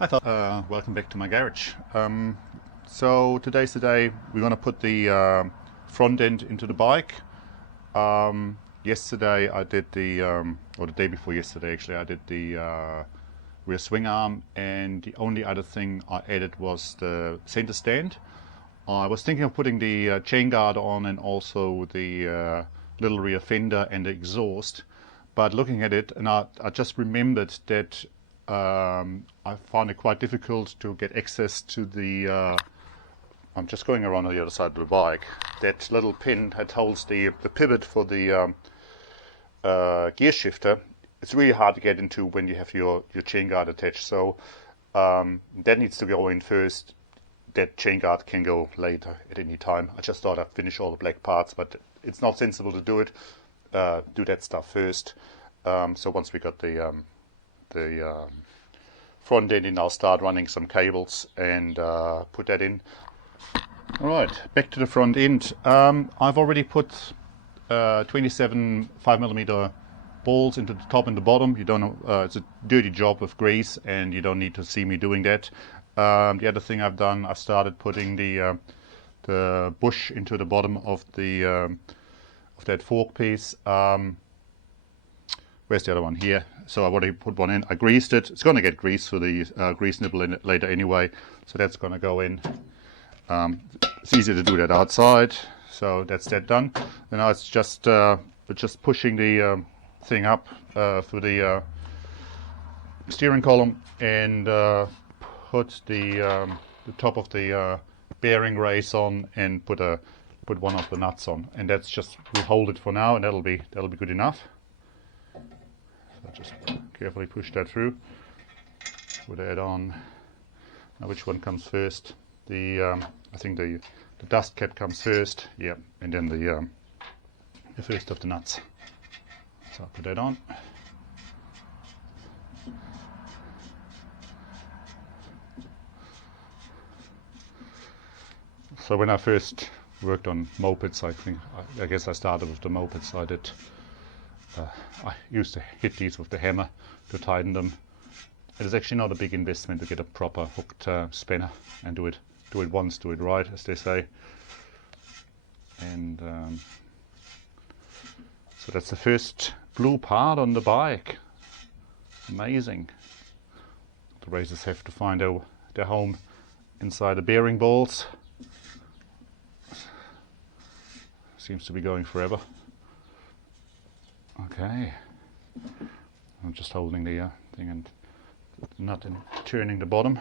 Hi, welcome back to my garage. So today's the day we're going to put the front end into the bike. Yesterday I did or the day before yesterday actually, I did the rear swing arm, and the only other thing I added was the center stand. I was thinking of putting the chain guard on and also the little rear fender and the exhaust, but looking at it, and I just remembered that I found it quite difficult to get access to the I'm just going around on the other side of the bike. That little pin that holds the pivot for the gear shifter. It's really hard to get into when you have your chain guard attached. So that needs to go in first. That chain guard can go later at any time. I just thought I'd finish all the black parts, but it's not sensible to do it. Do that stuff first. So once we got the front end in, I'll start running some cables and put that in. Alright, back to the front end. I've already put 27 5mm balls into the top and the bottom. You don't know, it's a dirty job with grease and you don't need to see me doing that. The other thing I've done, I've started putting the bush into the bottom of that fork piece. Where's the other one? Here. So I've already put one in. I greased it. It's going to get grease for the grease nipple in it later anyway. So that's going to go in. It's easy to do that outside. So that's that done. And now it's just pushing the thing up for the steering column and put the top of the bearing race on and put one of the nuts on. And that's just, we'll hold it for now, and that'll be good enough. So just carefully push that through. Put that on. Now which one comes first? I think the dust cap comes first. Yeah, and then the first of the nuts. So I'll put that on. So when I first worked on mopeds, I guess I started with the mopeds. I used to hit these with the hammer to tighten them. It is actually not a big investment to get a proper hooked spanner and do it once, do it right, as they say. And so that's the first blue part on the bike. Amazing. The racers have to find their home inside the bearing balls. Seems to be going forever. Okay. I'm just holding the thing and the nut and turning the bottom.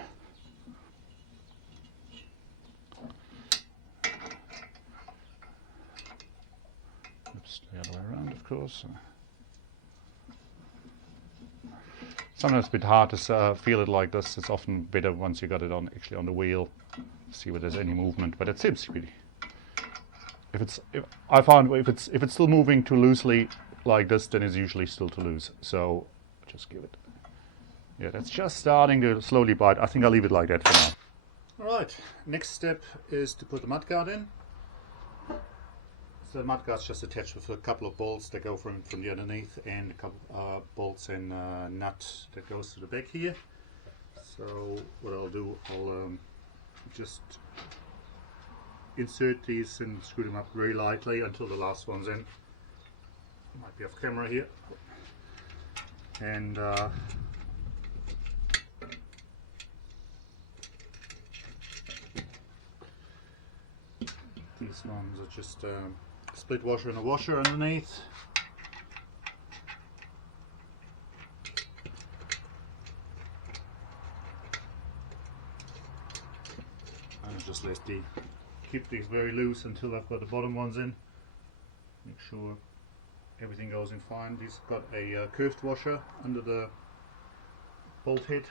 Oops, the other way around, of course. Sometimes it's a bit hard to feel it like this. It's often better once you got it actually on the wheel. See whether there's any movement, but it seems to be. I found if it's still moving too loosely like this, then it's usually still too loose. So just give it. Yeah, that's just starting to slowly bite. I think I'll leave it like that for now. Alright, next step is to put the mudguard in. So the mudguard's just attached with a couple of bolts that go from the underneath, and a couple bolts and nut that goes to the back here. So what I'll do, I'll just insert these and screw them up very lightly until the last one's in. Might be off camera here. And these ones are just split washer and a washer underneath. And just keep these very loose until I've got the bottom ones in. Make sure everything goes in fine. These got a curved washer under the bolt head.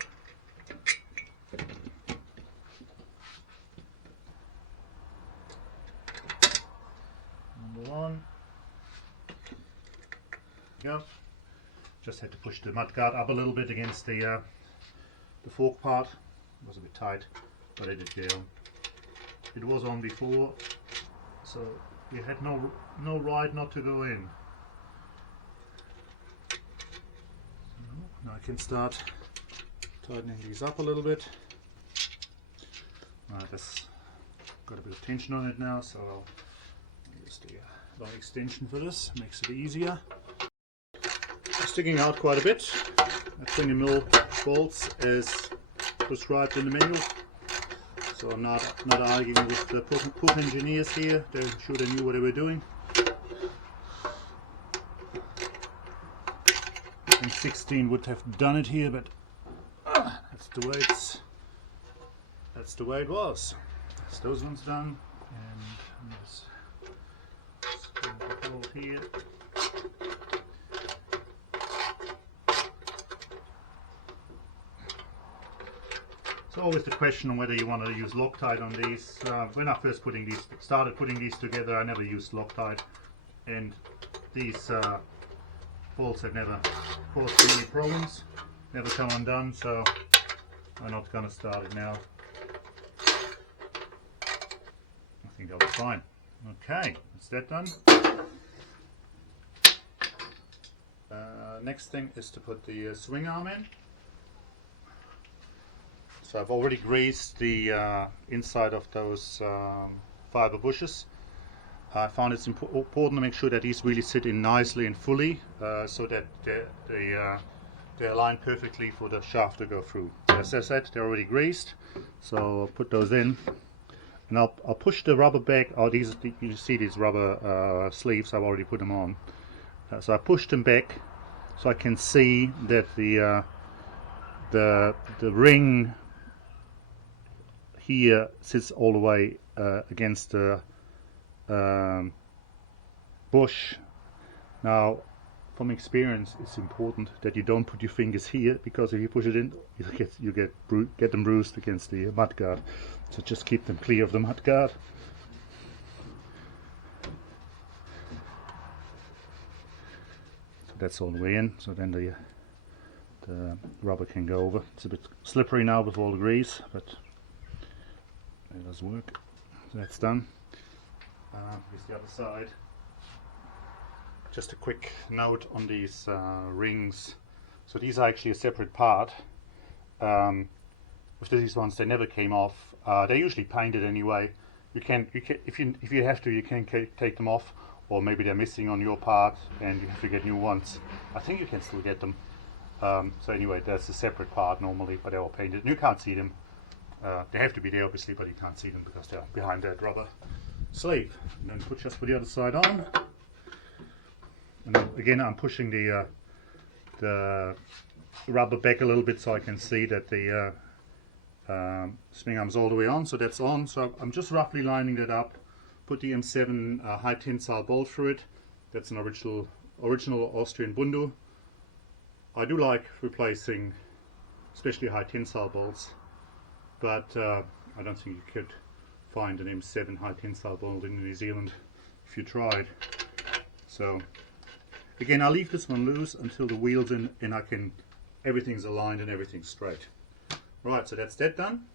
Number one. There you go. Just had to push the mudguard up a little bit against the fork part. It was a bit tight, but I did get on. It was on before, so you had no right not to go in. Now I can start tightening these up a little bit. Right, that's got a bit of tension on it now, so I'll use the long extension for this, makes it easier. It's sticking out quite a bit, at 20mm bolts as prescribed in the manual. So I'm not arguing with the Puch engineers here, they're sure they knew what they were doing. I think 16 would have done it here, but that's the way it was. That's those ones done, and just the hole here. It's always the question on whether you want to use Loctite on these. When I first started putting these together, I never used Loctite, and these bolts have never caused any problems, never come undone, so I'm not going to start it now. I think that was fine. Okay, that's that done. Next thing is to put the swing arm in. So I've already greased the inside of those fiber bushes. I found it's important to make sure that these really sit in nicely and fully, so that they're aligned perfectly for the shaft to go through. As I said, they're already greased, so I'll put those in, and I'll push the rubber back. Oh, you see these rubber sleeves? I've already put them on. So I pushed them back so I can see that the ring here sits all the way against the bush. Now, from experience, it's important that you don't put your fingers here, because if you push it in, you get them bruised against the mudguard. So just keep them clear of the mudguard. So that's all the way in. So then the rubber can go over. It's a bit slippery now with all the grease, but it does work. So that's done. Here's the other side. Just a quick note on these rings. So these are actually a separate part. With these ones, they never came off. They're usually painted anyway. If you have to, you can take them off, or maybe they're missing on your part and you have to get new ones. I think you can still get them. So anyway, that's a separate part normally, but they're all painted. You can't see them. They have to be there obviously, but you can't see them because they're behind that rubber sleeve. And then just put the other side on. And then again, I'm pushing the rubber back a little bit so I can see that the swing arm's all the way on. So that's on. So I'm just roughly lining that up. Put the M7 high tensile bolt through it. That's an original Austrian Bundu. I do like replacing especially high tensile bolts, but I don't think you could find an M7 high tensile bolt in New Zealand if you tried. So again, I'll leave this one loose until the wheel's in and everything's aligned and everything's straight. Right, so that's that done.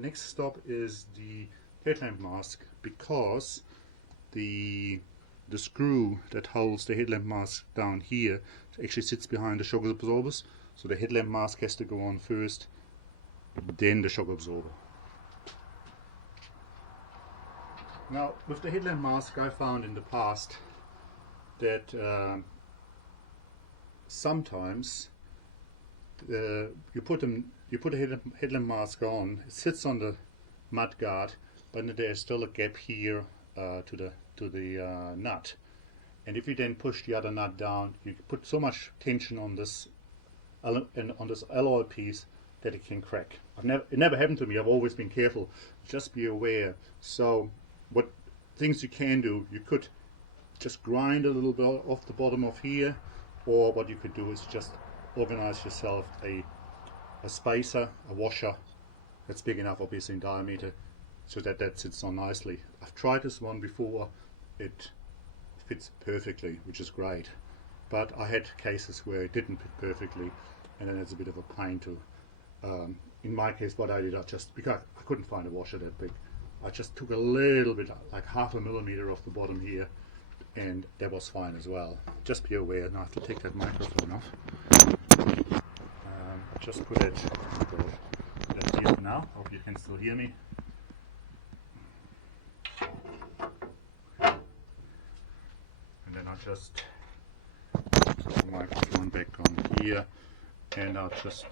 Next stop is the headlamp mask, because the screw that holds the headlamp mask down here actually sits behind the shock absorbers. So the headlamp mask has to go on first, then the shock absorber. Now, with the headlamp mask, I found in the past that sometimes you put a headlamp mask on, it sits on the mudguard, but there's still a gap here to the nut. And if you then push the other nut down, you put so much tension on this alloy piece that it can crack. It never happened to me. I've always been careful. Just be aware. So what things you can do, you could just grind a little bit off the bottom of here, or what you could do is just organize yourself a spacer, a washer that's big enough obviously in diameter, so that sits on nicely. I've tried this one before. It fits perfectly, which is great, but I had cases where it didn't fit perfectly, and then it's a bit of a pain to in my case, what I did, because I couldn't find a washer that big, I just took a little bit, like 0.5 millimeter off the bottom here, and that was fine as well. Just be aware. Now I have to take that microphone off. just put it here for now. Hope you can still hear me. And then I'll just put the microphone back on here, and I'll just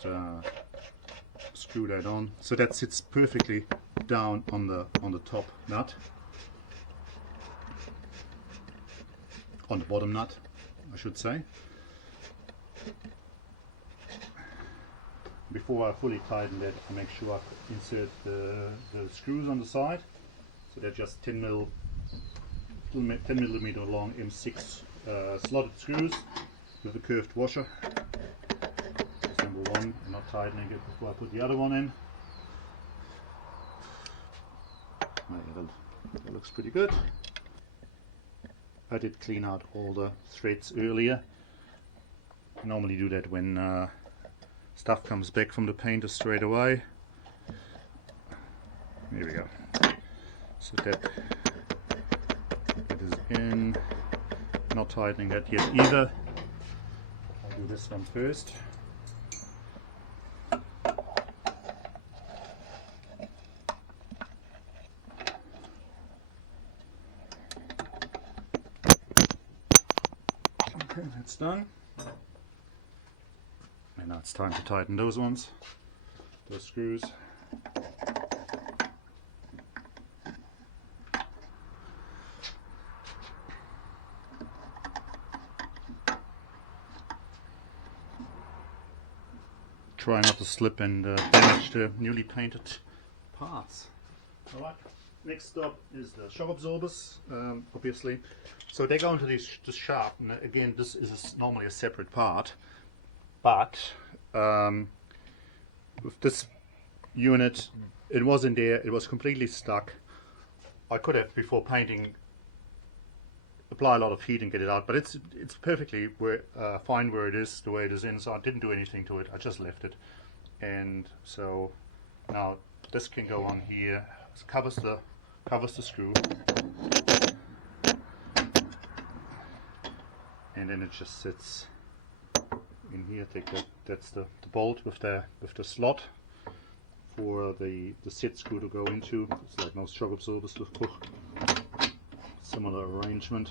screw that on so that sits perfectly down on the top nut, on the bottom nut, I should say. Before I fully tighten that, I make sure I insert the screws on the side. So they're just 10 millimeter long M6 slotted screws with a curved washer. That's number one. I'm not tightening it before I put the other one in. That looks pretty good. I did clean out all the threads earlier. I normally do that when stuff comes back from the painter straight away. There we go. So that is in. Not tightening that yet either. I'll do this one first. Okay, that's done. And now it's time to tighten those ones, those screws. Try not to slip and damage the newly painted parts. Alright, next stop is the shock absorbers, obviously. So they go into this shaft, and again this is normally a separate part. But with this unit, it wasn't there, it was completely stuck. I could have, before painting, apply a lot of heat and get it out, but it's perfectly fine where it is, the way it is in, so I didn't do anything to it, I just left it. And so now this can go on here, it covers the screw, and then it just sits in here. Take that, that's the bolt with the slot for the set screw to go into. It's like most shock absorbers with Puch. Similar arrangement.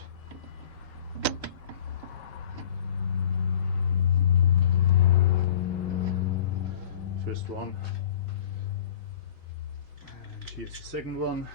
First one, and here's the second one.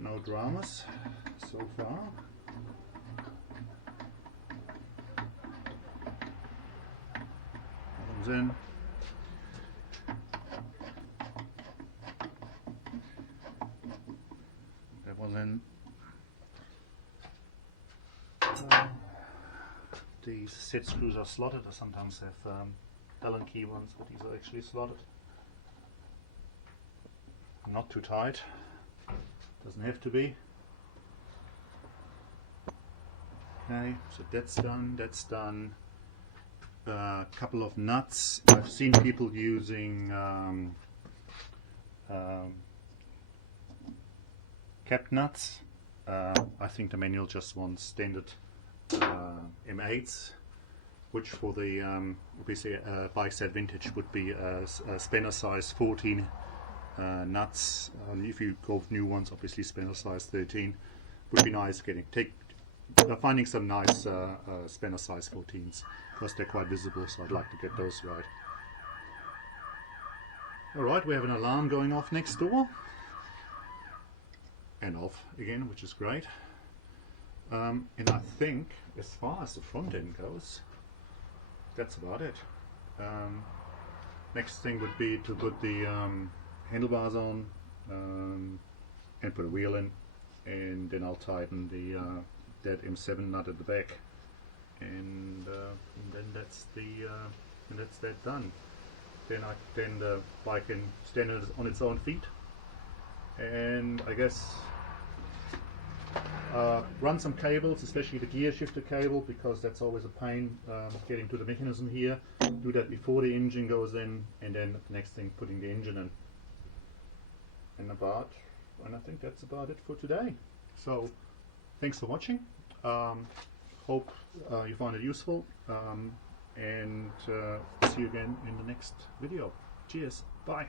No dramas so far. That one's in. That one's in. These set screws are slotted. I sometimes have Allen key ones, but these are actually slotted. Not too tight. Doesn't have to be. Okay, so that's done, that's done. A couple of nuts. I've seen people using cap nuts. I think the manual just wants standard M8s, which for the obviously bike set vintage would be a spanner size 14 nuts. If you go with new ones, obviously spanner size 13 would be nice. Finding some nice spanner size 14s, because they're quite visible, so I'd like to get those right. Alright, we have an alarm going off next door and off again, which is great. And I think as far as the front end goes, that's about it. Next thing would be to put the handlebars on and put a wheel in, and then I'll tighten the that M7 nut at the back, and then that's that done. Then the bike can stand on its own feet, and I guess run some cables, especially the gear shifter cable, because that's always a pain getting to the mechanism here. Do that before the engine goes in, and then the next thing, putting the engine in. And I think that's about it for today. So thanks for watching. Hope you found it useful, and see you again in the next video. Cheers, bye.